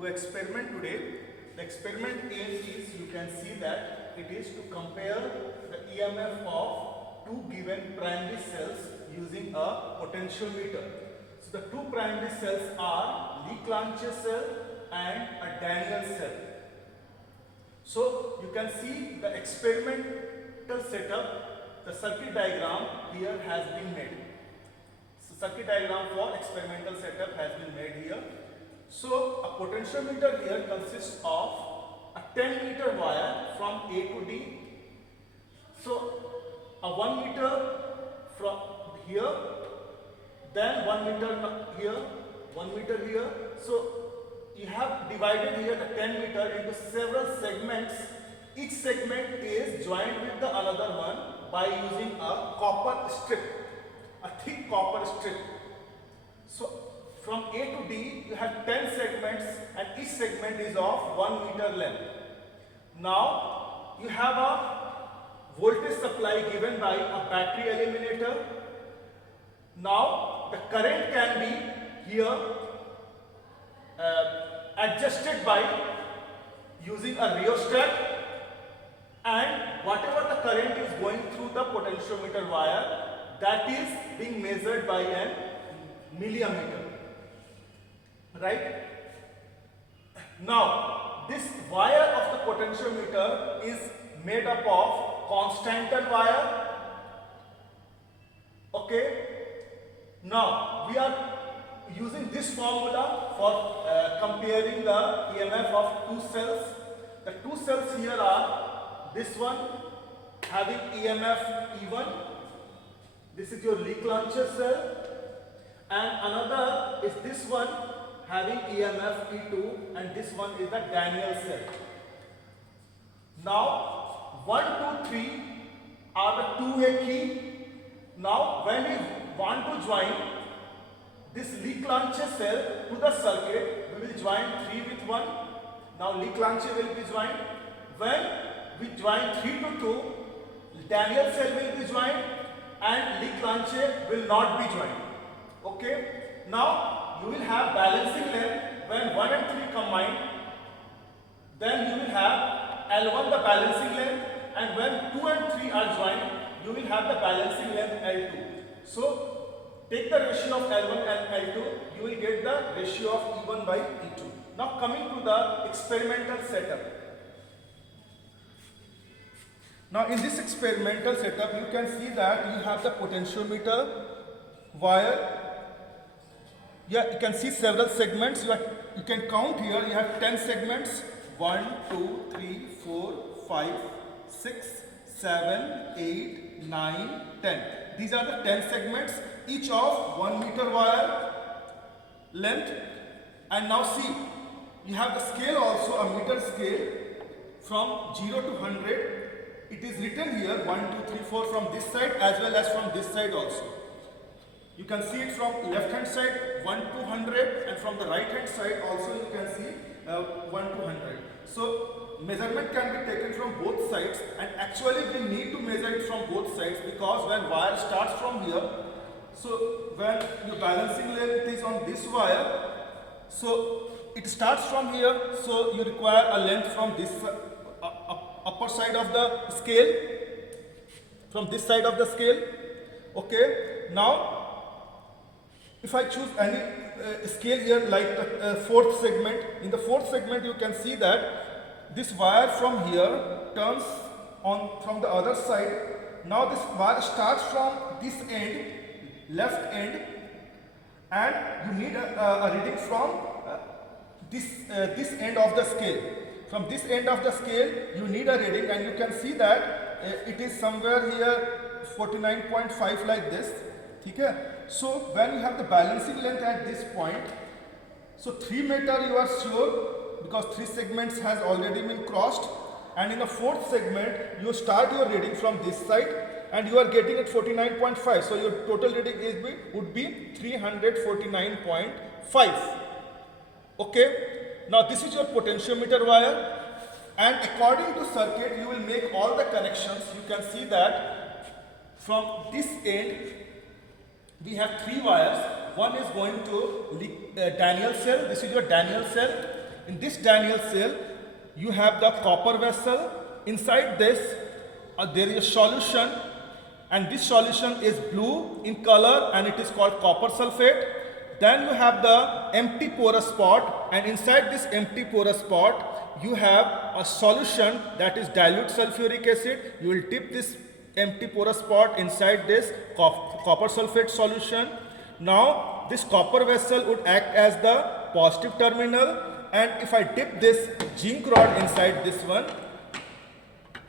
do experiment today. The experiment aim is, you can see that it is to compare the EMF of two given primary cells using a potentiometer. So the two primary cells are Leclanché cell and a Daniell cell. So you can see the experimental setup, the circuit diagram here has been made. So circuit diagram for experimental setup has been made here. So a potentiometer here consists of a 10 meter wire from A to D. So a 1 meter from here, then 1 meter here, 1 meter here. So you have divided here the 10 meter into several segments. Each segment is joined with the another one by using a copper strip, a thick copper strip. So from A to D you have 10 segments and each segment is of 1 meter length. Now you have a voltage supply given by a battery eliminator. Now the current can be here adjusted by using a rheostat, and whatever the current is going through the potentiometer wire, that is being measured by an milliammeter, right? Now this wire of the potentiometer is made up of Constantan wire. Okay, now we are using this formula for comparing the EMF of two cells. The two cells here are this one having EMF E1, this is your Leclanché cell, and another is this one having EMF E2, and this one is the Daniell cell. Now 1, 2, 3 are the two-way key. Now when we want to join this Leclanché cell to the circuit, we will join 3 with 1. Now Leclanché will be joined. When we join 3 to 2, Daniell cell will be joined and Leclanché will not be joined. Okay. Now you will have balancing length when 1 and 3 combine. Then you will have L1 the balancing length, and when 2 and 3 are joined, you will have the balancing length L2. So take the ratio of L1 and L2, you will get the ratio of E1 by E2. Now coming to the experimental setup. Now in this experimental setup, you can see that you have the potentiometer wire. Yeah, you can see several segments. You can count here, you have 10 segments. 1, 2, 3, 4, 5, 6, 7, 8, 9, 10. These are the 10 segments, each of 1 meter wire length. And now see, you have the scale also, a meter scale from 0 to 100. It is written here 1, 2, 3, 4 from this side as well as from this side also. You can see it from left hand side 1 to 100, and from the right hand side also you can see 1 to 100. So measurement can be taken from both sides, and actually we need to measure it from both sides, because when wire starts from here, so when your balancing length is on this wire, so it starts from here, so you require a length from this upper side of the scale, from this side of the scale. Okay, now if I choose any scale here, like the fourth segment, in the fourth segment you can see that this wire from here turns on from the other side. Now this wire starts from this end, left end, and you need a reading from this end of the scale. From this end of the scale you need a reading, and you can see that it is somewhere here 49.5 like this. Okay? So when you have the balancing length at this point, so 3 meter you are sure, because 3 segments has already been crossed, and in the fourth segment you start your reading from this side and you are getting it 49.5. So your total reading would be 349.5. Okay. Now this is your potentiometer wire, and according to circuit you will make all the connections. You can see that from this end we have 3 wires. One is going to Daniell cell. This is your Daniell cell. In this Daniel cell, you have the copper vessel. Inside this, there is a solution, and this solution is blue in color and it is called copper sulfate. Then you have the empty porous spot, and inside this empty porous spot, you have a solution that is dilute sulfuric acid. You will dip this empty porous spot inside this copper sulfate solution. Now this copper vessel would act as the positive terminal, and if I dip this zinc rod inside this one,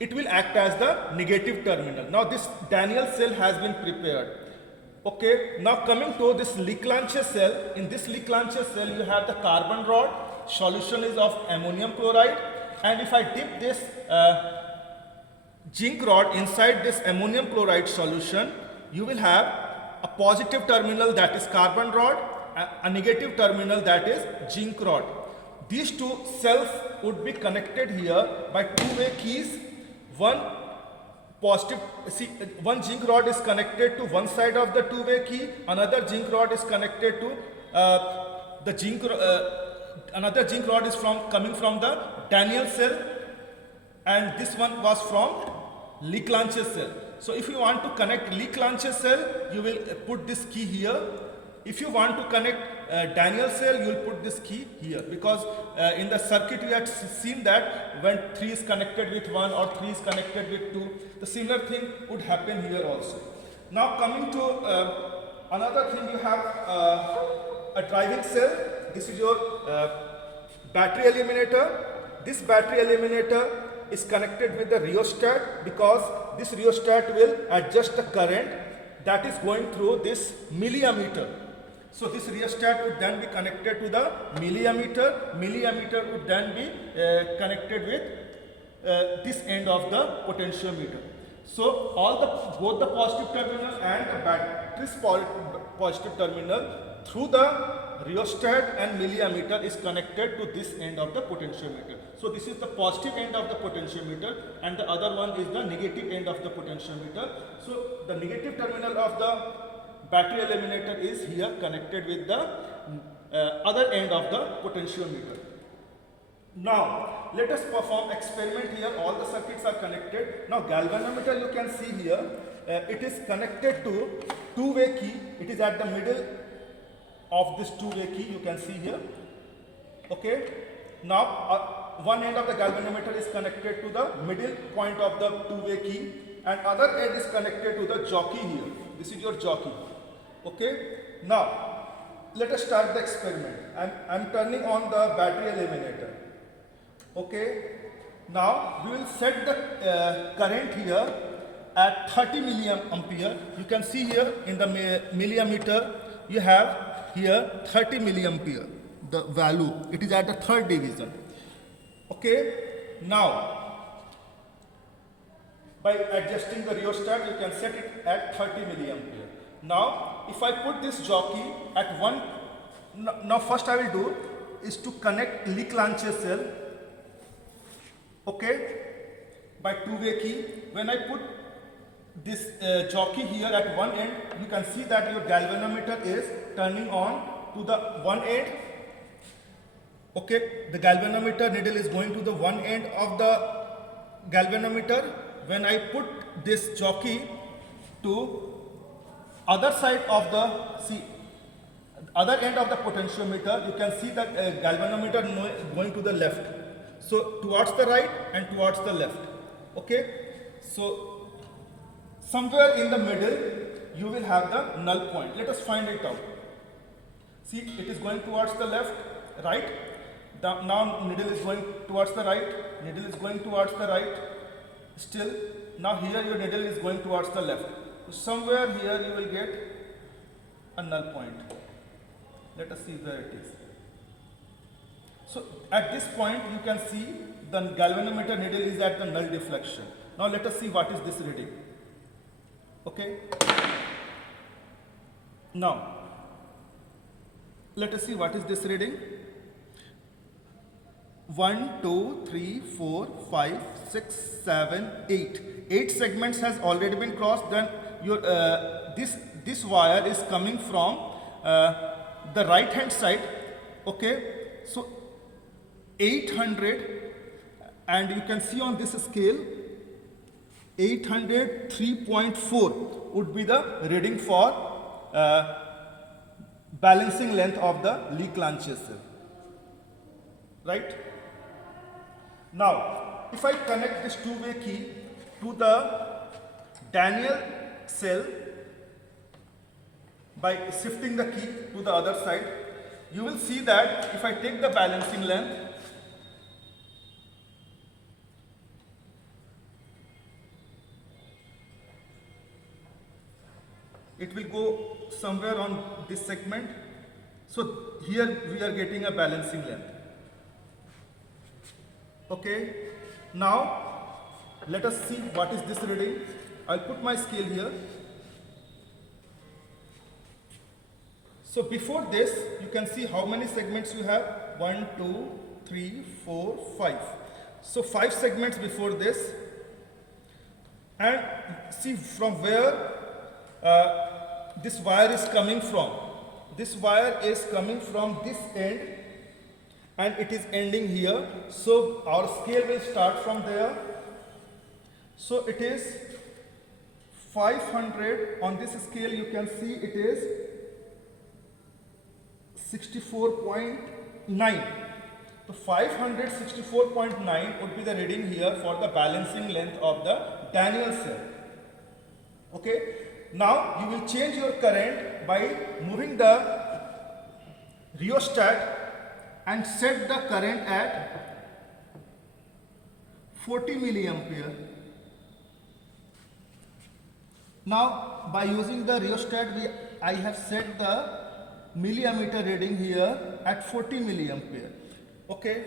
it will act as the negative terminal. Now this Daniel cell has been prepared. Okay, now coming to this Leclanché cell. In this Leclanché cell, you have the carbon rod, solution is of ammonium chloride, and if I dip this zinc rod inside this ammonium chloride solution, you will have a positive terminal, that is carbon rod, a negative terminal, that is zinc rod. These two cells would be connected here by two-way keys. One zinc rod is connected to one side of the two-way key, another zinc rod is connected to another zinc rod is coming from the Daniel cell, and this one was from Leclanché cell. So if you want to connect Leclanché cell, you will put this key here. If you want to connect Daniel cell, you will put this key here, because in the circuit we had seen that when 3 is connected with 1 or 3 is connected with 2, the similar thing would happen here also. Now coming to another thing, you have a driving cell. This is your battery eliminator. This battery eliminator is connected with the rheostat, because this rheostat will adjust the current that is going through this milliammeter. So this rheostat would then be connected to the milliammeter. Milliammeter would then be connected with this end of the potentiometer. So both the positive terminal and the battery's positive terminal through the rheostat and milliammeter is connected to this end of the potentiometer. So this is the positive end of the potentiometer, and the other one is the negative end of the potentiometer. So the negative terminal of the battery eliminator is here connected with the other end of the potentiometer. Now let us perform experiment here. All the circuits are connected. Now galvanometer, you can see here, it is connected to two-way key. It is at the middle of this two-way key, you can see here. Okay, now one end of the galvanometer is connected to the middle point of the two-way key, and other end is connected to the jockey here. This is your jockey. Okay, now let us start the experiment. I'm turning on the battery eliminator. Okay, now we will set the current here at 30 milliampere. You can see here in the millimeter, you have here 30 milliampere, the value. It is at the third division. Okay, now by adjusting the rheostat, you can set it at 30 milliampere. Now if I put this jockey at one, now first I will do is to connect Leclanché cell, okay, by two-way key. When I put this jockey here at one end, you can see that your galvanometer is turning on to the one end. Okay, the galvanometer needle is going to the one end of the galvanometer. When I put this jockey to other side of the other end of the potentiometer, you can see that galvanometer going to the left. So towards the right and towards the left. Okay, so somewhere in the middle you will have the null point. Let us find it out. See, it is going towards the left, right. Now needle is going towards the right, needle is going towards the right. Still, now here your needle is going towards the left. So somewhere here you will get a null point. Let us see where it is. So at this point you can see the galvanometer needle is at the null deflection. Now let us see what is this reading. Okay. Now let us see what is this reading. 1, 2, 3, 4, 5, 6, 7, 8. 8 segments has already been crossed. Then your this wire is coming from the right hand side. Okay, so 800, and you can see on this scale 803.4 would be the reading for balancing length of the leak launcher cell, right? Now, if I connect this two-way key to the Daniell cell by shifting the key to the other side, you will see that if I take the balancing length, it will go somewhere on this segment. So here we are getting a balancing length. Okay, now let us see what is this reading. I'll put my scale here. So before this, you can see how many segments you have. 1, 2, 3, 4, 5. So 5 segments before this. And see from where this wire is coming from. This wire is coming from this end and it is ending here. So our scale will start from there. So it is 500. On this scale you can see it is 64.9. So 564.9 would be the reading here for the balancing length of the Daniell cell. Okay. Now you will change your current by moving the rheostat and set the current at 40 milliampere. Now by using the rheostat, I have set the millimeter reading here at 40 milliampere. Okay.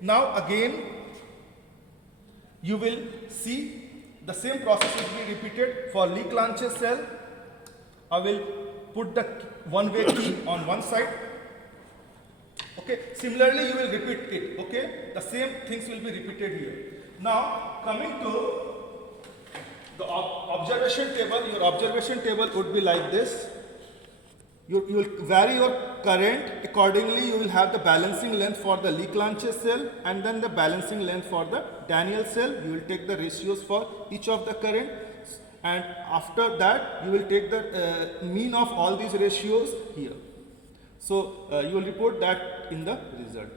Now again you will see the same process will be repeated for leak launcher cell. I will put the one-way key on one side. Okay. Similarly, you will repeat it. Okay. The same things will be repeated here. Now, coming to the observation table, your observation table would be like this. You will vary your current accordingly. You will have the balancing length for the leak launcher cell and then the balancing length for the Daniell cell. You will take the ratios for each of the current, and after that you will take the mean of all these ratios here. So you will report that in the result.